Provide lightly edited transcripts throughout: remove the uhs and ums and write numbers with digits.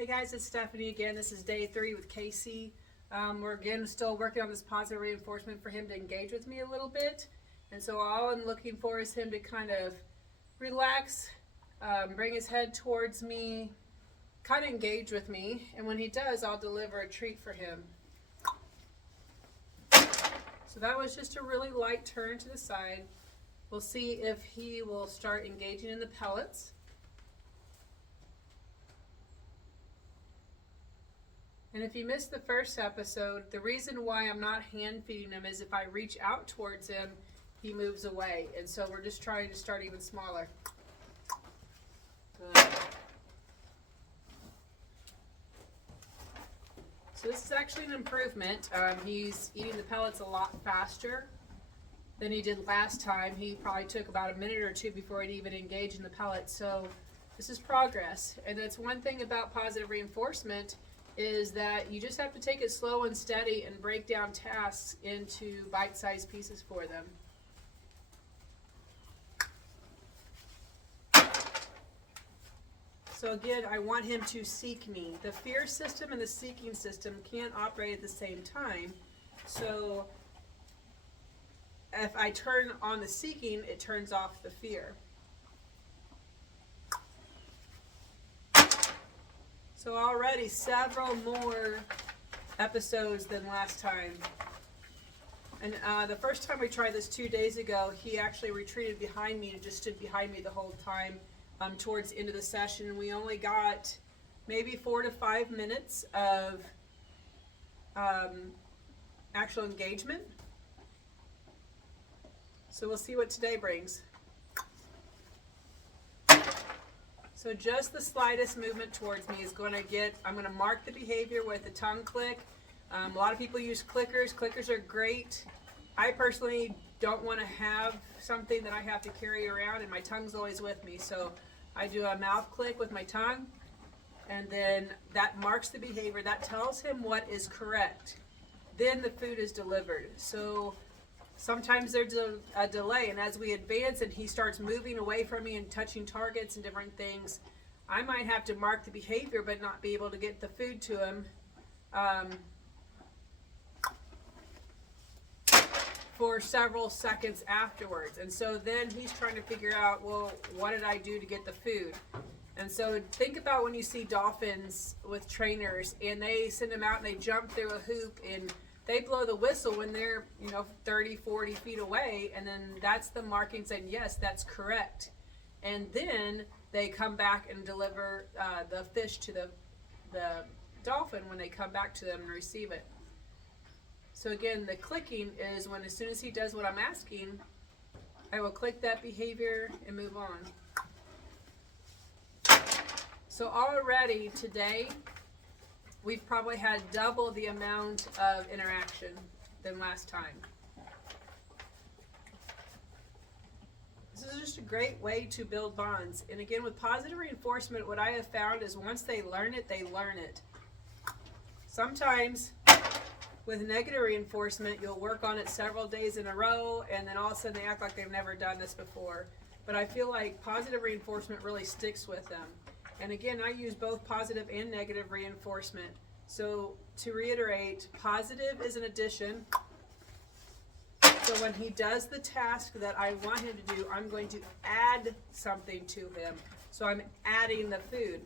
Hey guys, it's Stephanie again. This is day 3 with Casey. We're again still working on this positive reinforcement for him to engage with me a little bit. And so all I'm looking for is him to kind of relax, bring his head towards me, kind of engage with me. And when he does, I'll deliver a treat for him. So that was just a really light turn to the side. We'll see if he will start engaging in the pellets. And if you missed the first episode, the reason why I'm not hand feeding him is if I reach out towards him, he moves away. And so we're just trying to start even smaller. Good. So this is actually an improvement. He's eating the pellets a lot faster than he did last time. He probably took about a minute or two before he'd even engage in the pellets. So this is progress. And that's one thing about positive reinforcement, is that you just have to take it slow and steady and break down tasks into bite-sized pieces for them. So again, I want him to seek me. The fear system and the seeking system can't operate at the same time. So if I turn on the seeking, it turns off the fear. So already several more episodes than last time. And the first time we tried this 2 days ago, he actually retreated behind me and just stood behind me the whole time towards the end of the session. We only got maybe 4 to 5 minutes of actual engagement. So we'll see what today brings. So just the slightest movement towards me is going to I'm going to mark the behavior with a tongue click. A lot of people use clickers. Clickers are great. I personally don't want to have something that I have to carry around, and my tongue's always with me. So I do a mouth click with my tongue, and then that marks the behavior. That tells him what is correct. Then the food is delivered. So sometimes there's a delay, and as we advance and he starts moving away from me and touching targets and different things, I might have to mark the behavior but not be able to get the food to him for several seconds afterwards. And so then he's trying to figure out, well, what did I do to get the food? And so think about when you see dolphins with trainers and they send them out and they jump through a hoop and they blow the whistle when they're 30, 40 feet away, and then that's the marking saying, yes, that's correct. And then they come back and deliver the fish to the dolphin when they come back to them and receive it. So again, the clicking is when as soon as he does what I'm asking, I will click that behavior and move on. So already today, we've probably had double the amount of interaction than last time. This is just a great way to build bonds. And again, with positive reinforcement, what I have found is once they learn it, they learn it. Sometimes with negative reinforcement, you'll work on it several days in a row, and then all of a sudden they act like they've never done this before. But I feel like positive reinforcement really sticks with them. And again, I use both positive and negative reinforcement. So to reiterate, positive is an addition. So when he does the task that I want him to do, I'm going to add something to him. So I'm adding the food.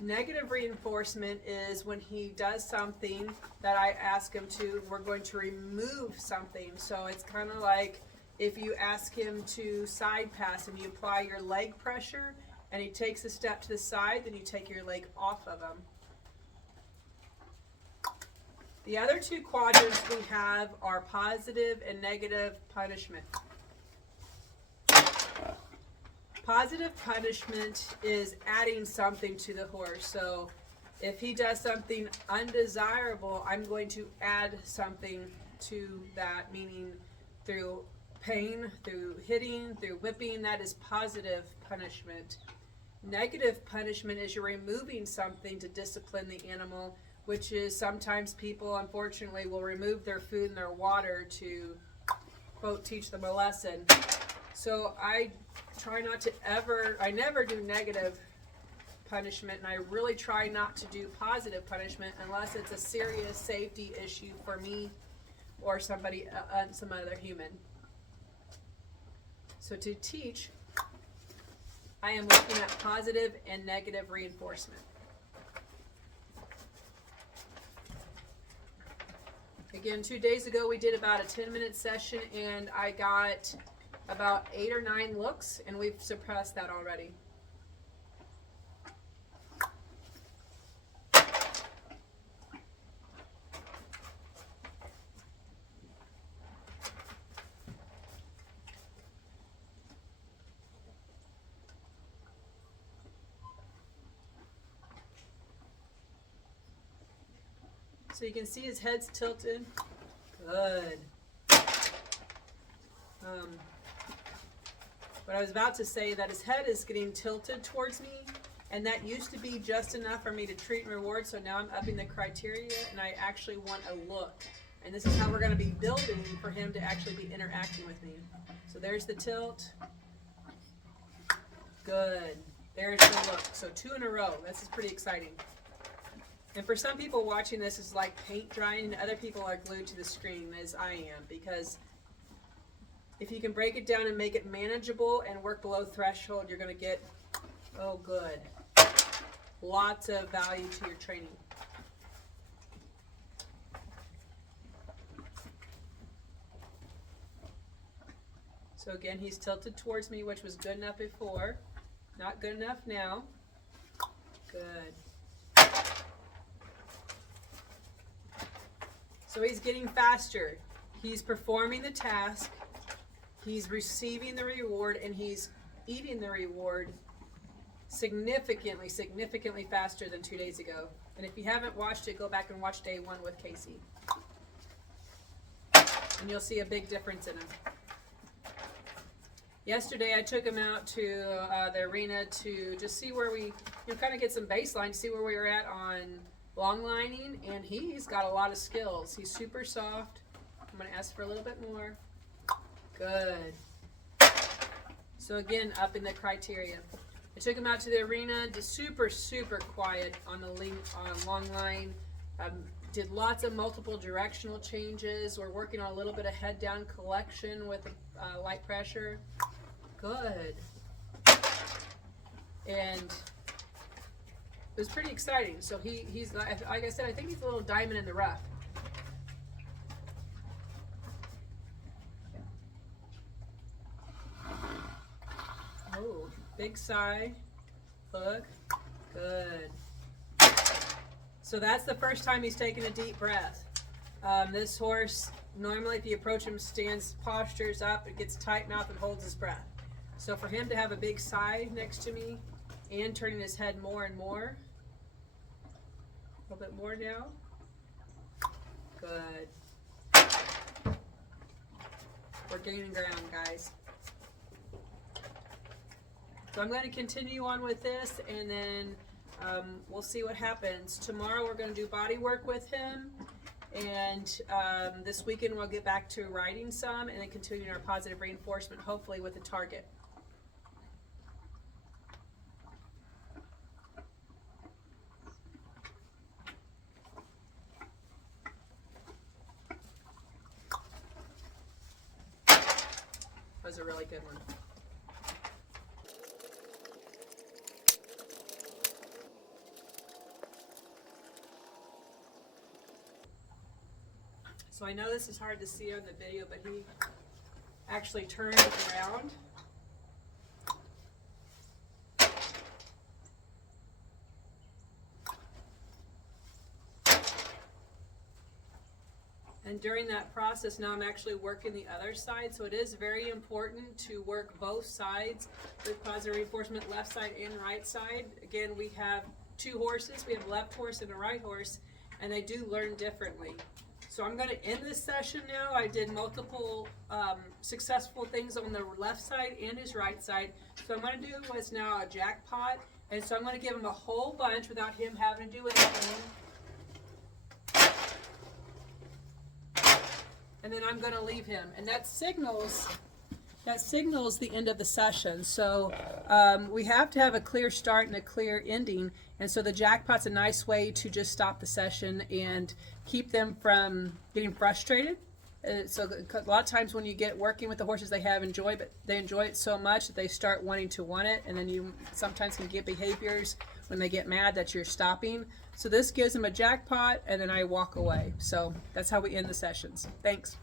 Negative reinforcement is when he does something that I ask him to, we're going to remove something. So it's kind of like if you ask him to side pass and you apply your leg pressure, and he takes a step to the side, then you take your leg off of him. The other 2 quadrants we have are positive and negative punishment. Positive punishment is adding something to the horse. So if he does something undesirable, I'm going to add something to that, meaning through pain, through hitting, through whipping. That is positive punishment. Negative punishment is you're removing something to discipline the animal, which is sometimes people, unfortunately, will remove their food and their water to, quote, teach them a lesson. So I try not to I never do negative punishment, and I really try not to do positive punishment unless it's a serious safety issue for me or somebody, some other human. So to teach, I am looking at positive and negative reinforcement. Again, 2 days ago we did about a 10-minute session, and I got about 8 or 9 looks, and we've surpassed that already. So you can see his head's tilted. Good. What I was about to say, that his head is getting tilted towards me, and that used to be just enough for me to treat and reward, so now I'm upping the criteria, and I actually want a look. And this is how we're going to be building for him to actually be interacting with me. So there's the tilt. Good. There's the look. So 2 in a row. This is pretty exciting. And for some people watching this, is like paint drying, and other people are glued to the screen, as I am, because if you can break it down and make it manageable and work below threshold, you're going to get, oh good, lots of value to your training. So again, he's tilted towards me, which was good enough before. Not good enough now. Good. So he's getting faster. He's performing the task. He's receiving the reward, and he's eating the reward significantly faster than 2 days ago. And if you haven't watched it, go back and watch day 1 with Casey. And you'll see a big difference in him. Yesterday I took him out to the arena to just see where we, kind of get some baseline, see where we were at on long lining, and he's got a lot of skills. He's super soft. I'm going to ask for a little bit more. Good. So again, up in the criteria. I took him out to the arena, just super quiet on the long line. Did lots of multiple directional changes. We're working on a little bit of head down collection with light pressure. Good. And it was pretty exciting. So he's, like I said, I think he's a little diamond in the rough. Oh, big sigh, hook, good. So that's the first time he's taken a deep breath. This horse, normally if you approach him, stands, postures up, it gets tight mouth and holds his breath. So for him to have a big sigh next to me and turning his head more and more, a little bit more now, good. We're gaining ground, guys. So I'm going to continue on with this, and then we'll see what happens. Tomorrow we're going to do body work with him, and this weekend we'll get back to riding some, and then continuing our positive reinforcement, hopefully with a target. That was a really good one. So I know this is hard to see on the video, but he actually turned around. And during that process, now I'm actually working the other side. So it is very important to work both sides with positive reinforcement, left side and right side. Again, we have 2 horses. We have a left horse and a right horse, and they do learn differently. So I'm going to end this session now. I did multiple successful things on the left side and his right side. So I'm going to do what's now a jackpot. And so I'm going to give him a whole bunch without him having to do anything. And then I'm going to leave him. And that signals That signals the end of the session. So we have to have a clear start and a clear ending. And so the jackpot's a nice way to just stop the session and keep them from getting frustrated. So a lot of times when you get working with the horses, they enjoy it so much that they start wanting to want it. And then you sometimes can get behaviors when they get mad that you're stopping. So this gives them a jackpot, and then I walk away. So that's how we end the sessions. Thanks.